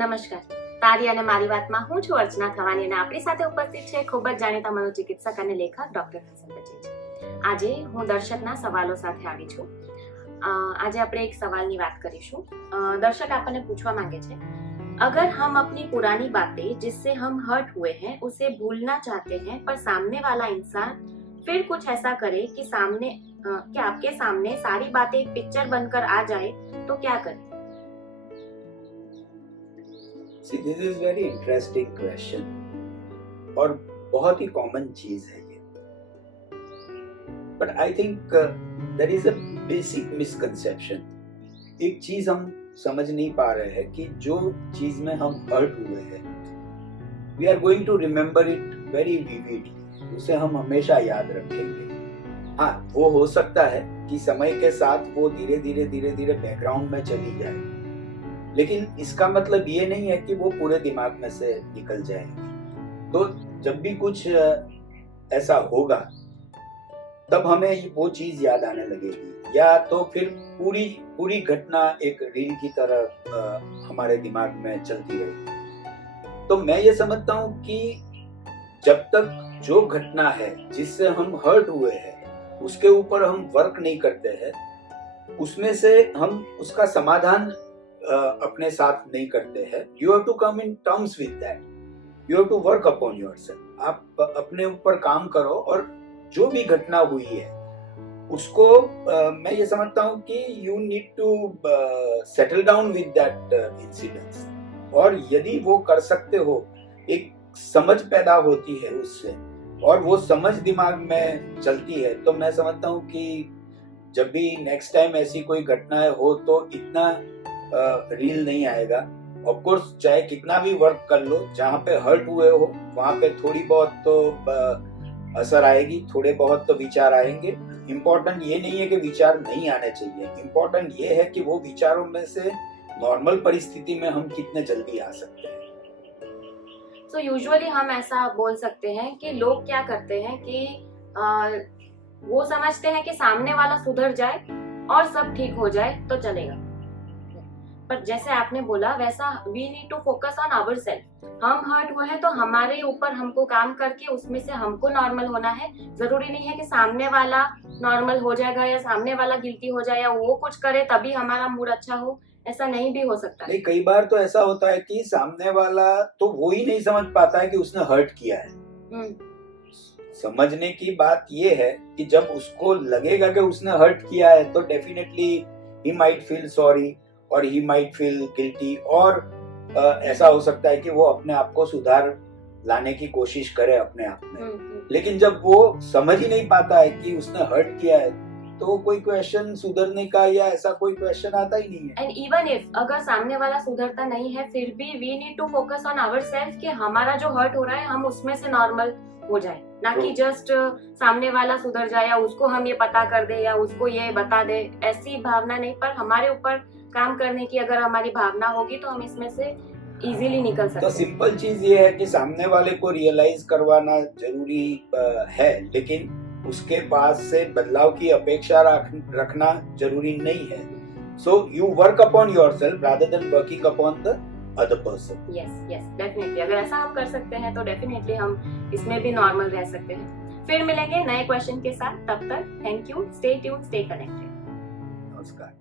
નમસ્કાર. તારી અને મારી વાતમાં હું છું અર્ચના થવાની અને આપણી સાથે ઉપસ્થિત છે ખૂબ જ જાણીતા મનોચિકિત્સક અને લેખક ડોક્ટર હસન બચેજ. આજે હું દર્શકના સવાલો સાથે આવી છું. આજે આપણે એક સવાલની વાત કરીશું. દર્શક આપણને પૂછવા માંગે છે, अगर हम अपनी पुरानी बातें जिससे हम हर्ट हुए हैं उसे भूलना चाहते हैं पर सामने वाला इंसान फिर कुछ ऐसा करे कि आपके सामने सारी बातें एक पिक्चर बनकर आ जाए तो क्या करें? See, this is very interesting question और बहुत ही कॉमन चीज है ये. But I think there is a basic misconception. एक चीज हम समझ नहीं पा रहे हैं कि जो चीज में हम हर्ट हुए हैं, we are going to remember it very vividly. उसे हम हमेशा याद रखेंगे. हाँ, वो हो सकता है कि समय के साथ वो धीरे धीरे बैकग्राउंड में चली जाए, लेकिन इसका मतलब ये नहीं है कि वो पूरे दिमाग में से निकल जाएगी. तो जब भी कुछ ऐसा होगा तब हमें वो चीज याद आने लगेगी, या तो फिर पूरी घटना एक रील की तरह हमारे दिमाग में चलती रहेगी. तो मैं ये समझता हूँ कि जब तक जो घटना है जिससे हम हर्ट हुए हैं उसके ऊपर हम वर्क नहीं करते हैं, उसमें से हम उसका समाधान अपने साथ नहीं करते हैं. You have to come in terms with that. You have to work upon yourself. आप अपने ऊपर काम करो और जो भी घटना हुई है उसको मैं ये समझता हूँ कि you need to settle down with that incidents. और यदि वो कर सकते हो, एक समझ पैदा होती है उससे और वो समझ दिमाग में चलती है, तो मैं समझता हूँ कि जब भी नेक्स्ट टाइम ऐसी कोई घटनाएं हो तो इतना रील नहीं आएगा. ऑफ कोर्स चाहे कितना भी वर्क कर लो, जहाँ पे हर्ट हुए हो वहाँ पे थोड़ी बहुत तो असर आएगी, थोड़े बहुत तो विचार आएंगे. इम्पोर्टेंट ये नहीं है कि विचार नहीं आने चाहिए. इम्पोर्टेंट ये है कि वो विचारों में से नॉर्मल परिस्थिति में हम कितने जल्दी आ सकते हैं. तो यूजुअली हम ऐसा बोल सकते हैं कि लोग क्या करते हैं कि वो समझते हैं कि सामने वाला सुधर जाए और सब ठीक हो जाए तो चलेगा. पर जैसे आपने बोला वैसा we need to focus on our self. हम हर्ट हुए हैं तो हमारे ऊपर हमको काम करके उसमें से हमको नॉर्मल होना है. जरूरी नहीं है कि सामने वाला नॉर्मल हो जाएगा या सामने वाला गिल्टी हो जाए या वो कुछ करे तभी हमारा मूड अच्छा हो. ऐसा नहीं भी हो सकता. नहीं, कई बार तो ऐसा होता है कि सामने वाला तो वो ही नहीं समझ पाता है कि उसने हर्ट किया है. समझने की बात ये है कि जब उसको लगेगा कि उसने हर्ट किया है तो definitely he might feel sorry और ही माइट फील गिल्टी, और ऐसा हो सकता है कि वो अपने आप को सुधार लाने की कोशिश करे अपने आप में. लेकिन जब वो समझ ही नहीं पाता है कि उसने हर्ट किया है तो कोई क्वेश्चन सुधरने का या ऐसा कोई क्वेश्चन आता ही नहीं है. एंड इवन इफ अगर सामने वाला सुधरता नहीं है फिर भी we need to focus on our self कि हमारा जो हर्ट हो रहा है हम उसमें से नॉर्मल हो जाए, ना कि जस्ट सामने वाला सुधर जाए या उसको हम ये पता कर दे या उसको ये बता दे. ऐसी भावना नहीं, पर हमारे ऊपर काम करने की अगर हमारी भावना होगी तो हम इसमें से इजीली निकल सकते हैं. तो सिंपल चीज ये है कि सामने वाले को रियलाइज करवाना जरूरी है, लेकिन उसके पास से बदलाव की अपेक्षा रखना जरूरी नहीं है. So you work upon yourself rather than working upon the other person. Yes definitely. अगर ऐसा हम कर सकते हैं तो डेफिनेटली हम इसमें भी नॉर्मल रह सकते हैं. फिर मिलेंगे नए क्वेश्चन के साथ. तब तक thank you. Stay tuned, stay connected. नमस्कार.